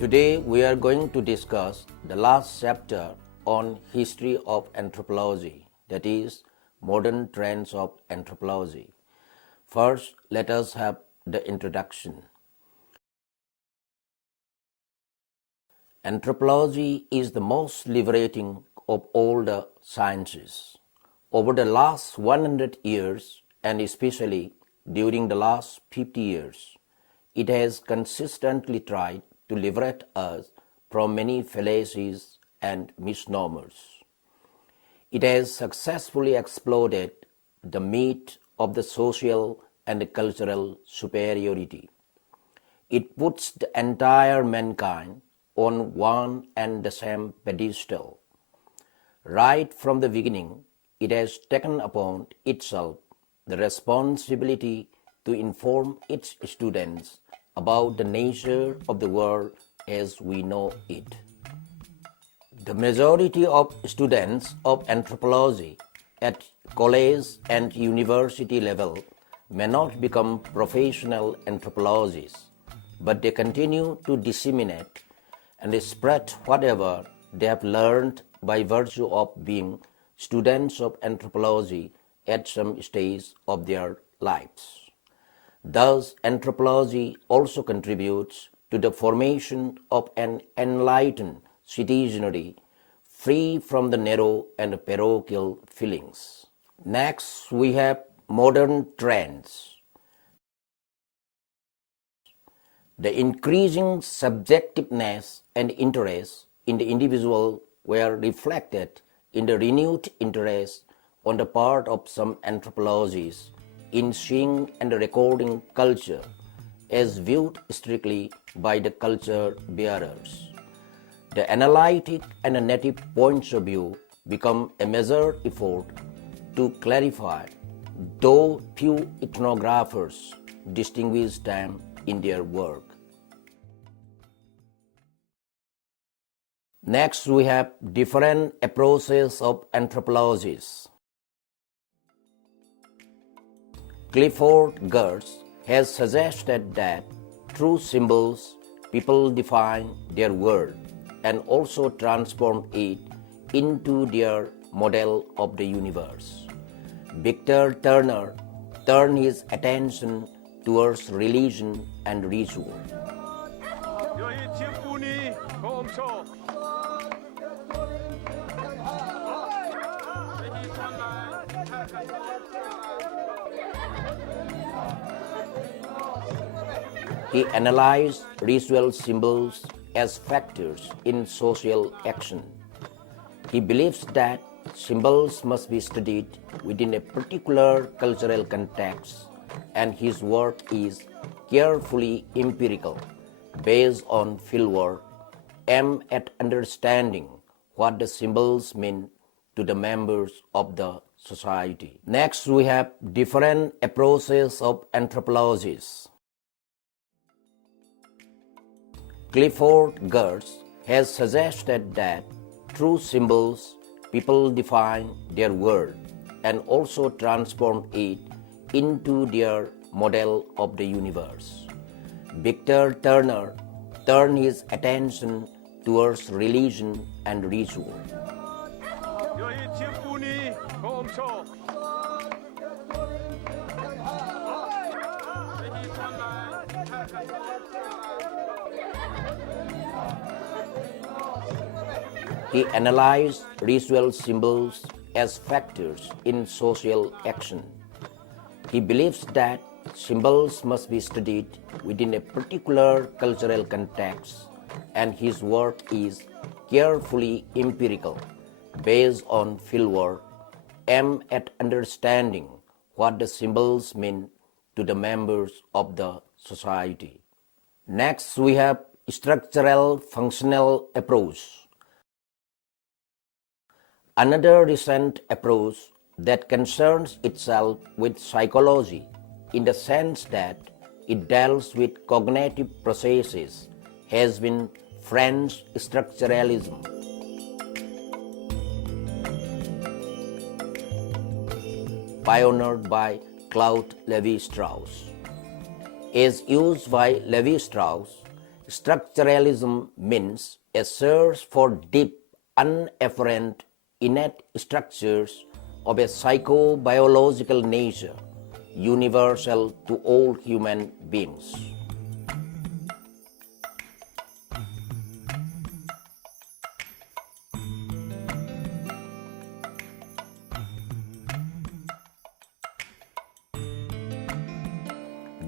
Today we are going to discuss the last chapter on history of anthropology, that is, modern trends of anthropology. First, let us have the introduction. Anthropology is the most liberating of all the sciences. Over the last 100 years, and especially during the last 50 years, it has consistently tried to liberate us from many fallacies and misnomers. It has successfully exploded the myth of the social and cultural superiority. It puts the entire mankind on one and the same pedestal. Right from the beginning, it has taken upon itself the responsibility to inform its students about the nature of the world as we know it. The majority of students of anthropology at college and university level may not become professional anthropologists, but they continue to disseminate and spread whatever they have learned by virtue of being students of anthropology at some stage of their lives. Thus, anthropology also contributes to the formation of an enlightened citizenry free from the narrow and parochial feelings. Next, we have modern trends. The increasing subjectiveness and interest in the individual were reflected in the renewed interest on the part of some anthropologists in seeing and recording culture as viewed strictly by the culture bearers. The analytic and native points of view become a major effort to clarify, though few ethnographers distinguish them in their work. Next, we have different approaches of anthropologists. Clifford Geertz has suggested that through symbols, people define their world and also transform it into their model of the universe. Victor Turner turned his attention towards religion and ritual. He analyzed ritual symbols as factors in social action. He believes that symbols must be studied within a particular cultural context, and his work is carefully empirical, based on fieldwork, aimed at understanding what the symbols mean to the members of the society. Next, we have different approaches of anthropologists. Clifford Geertz has suggested that through symbols, people define their world and also transform it into their model of the universe. Victor Turner turned his attention towards religion and ritual. He analyzed ritual symbols as factors in social action. He believes that symbols must be studied within a particular cultural context, and his work is carefully empirical, based on fieldwork, aimed at understanding what the symbols mean to the members of the society. Next, we have structural functional approach. Another recent approach that concerns itself with psychology in the sense that it deals with cognitive processes has been French structuralism. Pioneered by Claude Lévi-Strauss. As used by Lévi-Strauss, Structuralism means a search for deep, unafferent, innate structures of a psychobiological nature, universal to all human beings.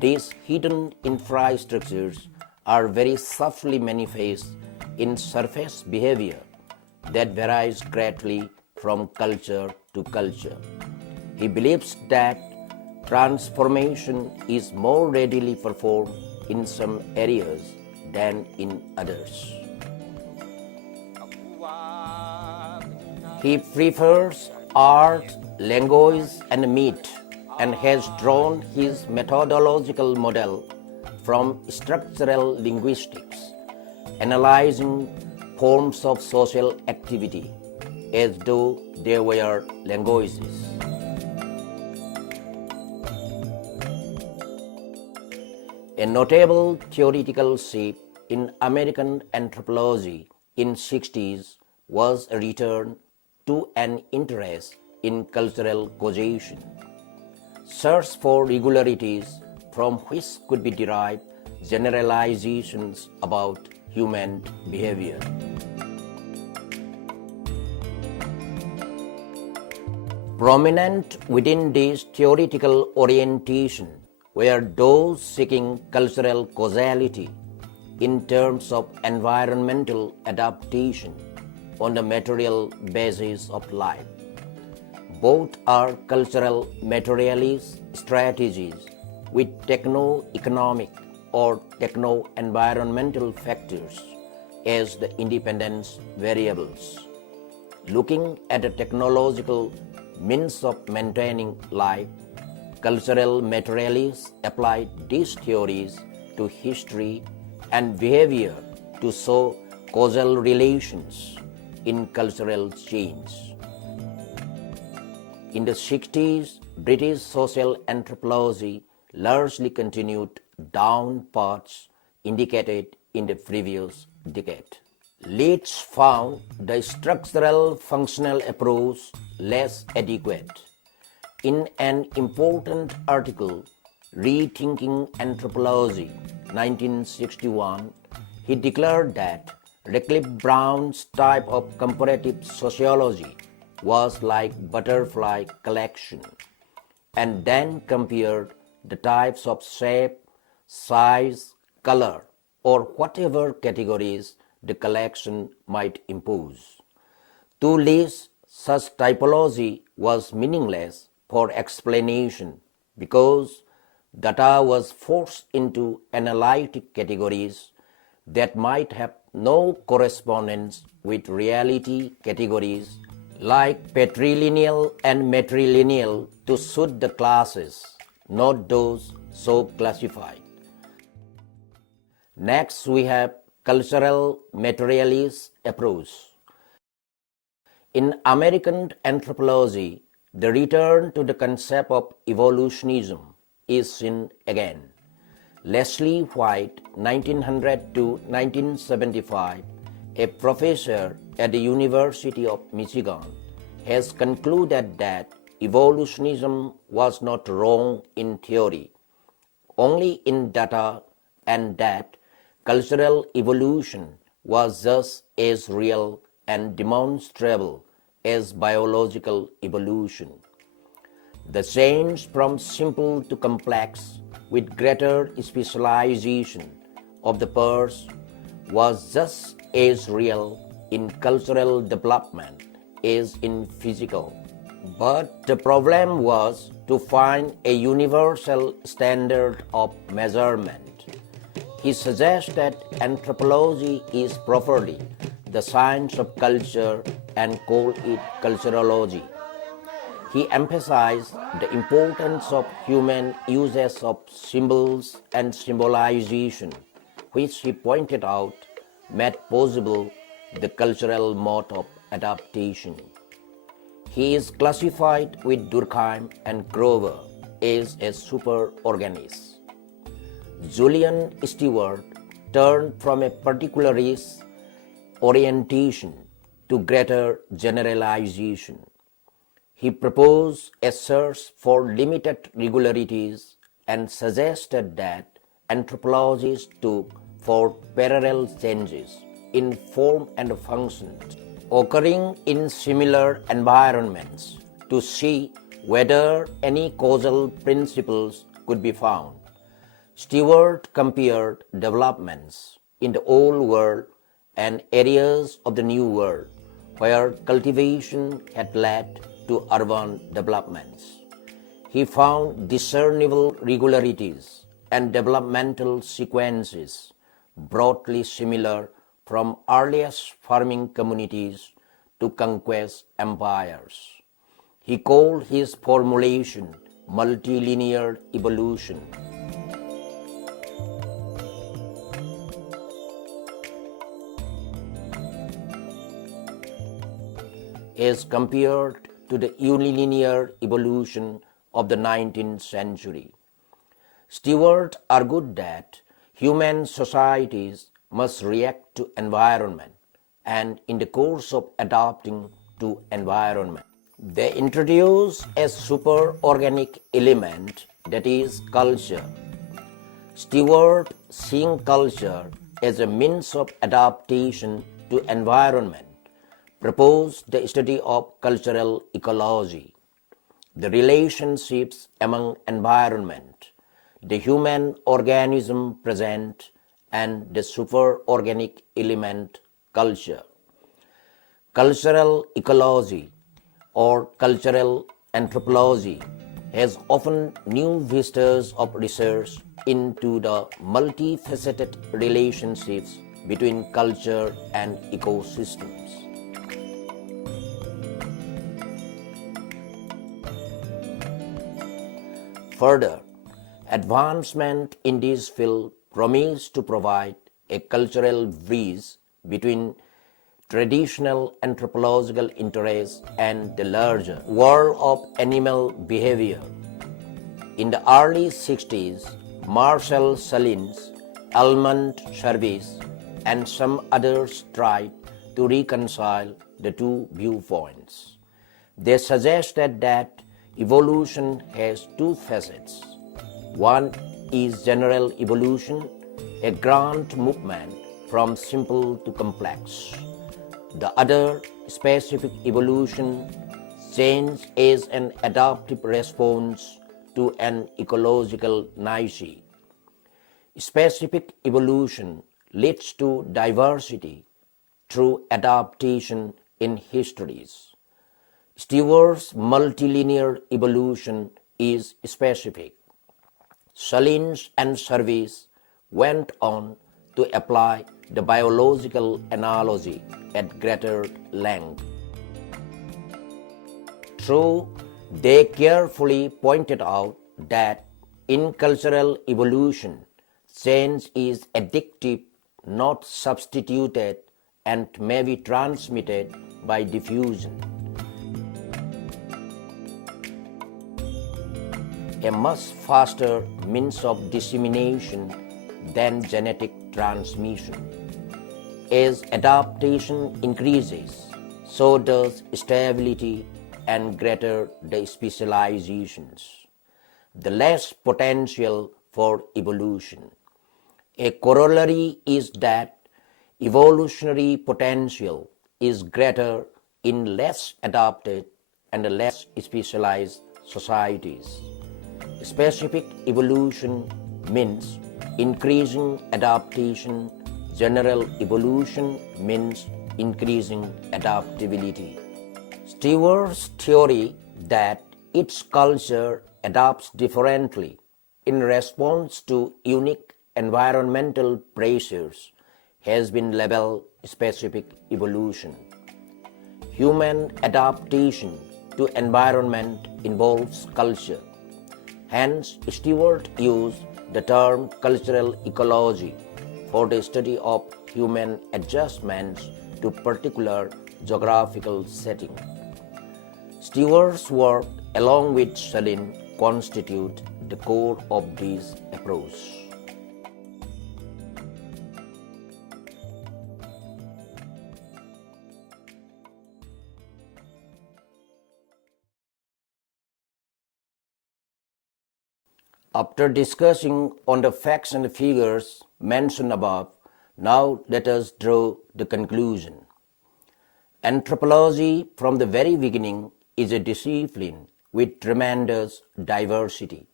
These hidden infrastructures are very subtly manifest in surface behavior that varies greatly from culture to culture. He believes that transformation is more readily performed in some areas than in others. He prefers art, language, and myth, and has drawn his methodological model from structural linguistics, analyzing forms of social activity as though they were languages. A notable theoretical shift in American anthropology in the 60s was a return to an interest in cultural causation. Search for regularities from which could be derived generalizations about human behavior. Prominent within this theoretical orientation were those seeking cultural causality in terms of environmental adaptation on the material basis of life. Both are cultural materialist strategies with techno-economic or techno-environmental factors as the independent variables. Looking at the technological means of maintaining life, cultural materialists applied these theories to history and behavior to show causal relations in cultural change. In the 60s, British social anthropology largely continued down paths indicated in the previous decade. Leeds found the structural functional approach less adequate. In an important article, Rethinking Anthropology, 1961, he declared that Radcliffe Brown's type of comparative sociology was like butterfly collection, and then compared the types of shape, size, color, or whatever categories the collection might impose. To Lees, such typology was meaningless for explanation because data was forced into analytic categories that might have no correspondence with reality categories like patrilineal and matrilineal to suit the classes, not those so classified. Next, we have cultural materialist approach. In American anthropology, the return to the concept of evolutionism is seen again. Leslie White, 1900 to 1975, a professor at the University of Michigan, has concluded that evolutionism was not wrong in theory, only in data, and that cultural evolution was just as real and demonstrable as biological evolution. The change from simple to complex with greater specialization of the pairs was just as real in cultural development as in physical. But the problem was to find a universal standard of measurement. He suggests that anthropology is properly the science of culture and call it culturology. He emphasized the importance of human uses of symbols and symbolization, which he pointed out made possible the cultural mode of adaptation. He is classified with Durkheim and Grover as a superorganist. Julian Stewart, turned from a particularist orientation to greater generalization. He proposed a search for limited regularities and suggested that anthropologists look for parallel changes in form and function occurring in similar environments to see whether any causal principles could be found. Stewart compared developments in the Old World and areas of the New World where cultivation had led to urban developments. He found discernible regularities and developmental sequences broadly similar from earliest farming communities to conquest empires. He called his formulation multilinear evolution. As compared to the unilinear evolution of the 19th century. Stewart argued that human societies must react to environment and in the course of adapting to environment. They introduce a superorganic element that is culture. Stewart, seeing culture as a means of adaptation to environment, proposed the study of cultural ecology, the relationships among environment, the human organism present, and the superorganic element culture. Cultural ecology or cultural anthropology has often new vistas of research into the multifaceted relationships between culture and ecosystems. Further, advancement in this field promise to provide a cultural bridge between traditional anthropological interests and the larger world of animal behavior. In the early 60s, Marcel Salins, Almond Service, and some others tried to reconcile the two viewpoints. They suggested that evolution has two facets. One is general evolution, a grand movement from simple to complex. The other, specific evolution, change as an adaptive response to an ecological niche. Specific evolution leads to diversity through adaptation in histories. Stewart's multilinear evolution is specific. Salins and Service went on to apply the biological analogy at greater length. True, they carefully pointed out that in cultural evolution, change is addictive, not substituted, and may be transmitted by diffusion. A much faster means of dissemination than genetic transmission. As adaptation increases, so does stability and greater the specializations, the less potential for evolution. A corollary is that evolutionary potential is greater in less adapted and less specialized societies. Specific evolution means increasing adaptation. General evolution means increasing adaptability. Stewart's theory that each culture adapts differently in response to unique environmental pressures has been labeled specific evolution. Human adaptation to environment involves culture. Hence, Stewart used the term cultural ecology for the study of human adjustments to particular geographical setting. Stewart's work, along with Salin, constitute the core of this approach. After discussing on the facts and figures mentioned above, now let us draw the conclusion. Anthropology from the very beginning is a discipline with tremendous diversity.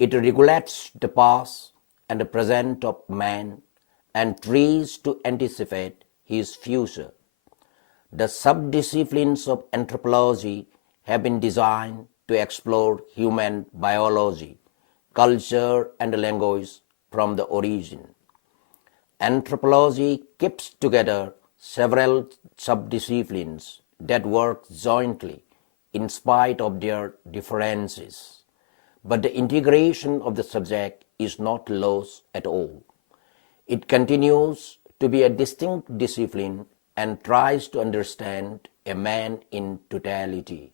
It regulates the past and the present of man and tries to anticipate his future. The subdisciplines of anthropology have been designed to explore human biology, culture, and language from the origin. Anthropology keeps together several subdisciplines that work jointly in spite of their differences. But the integration of the subject is not lost at all. It continues to be a distinct discipline and tries to understand a man in totality.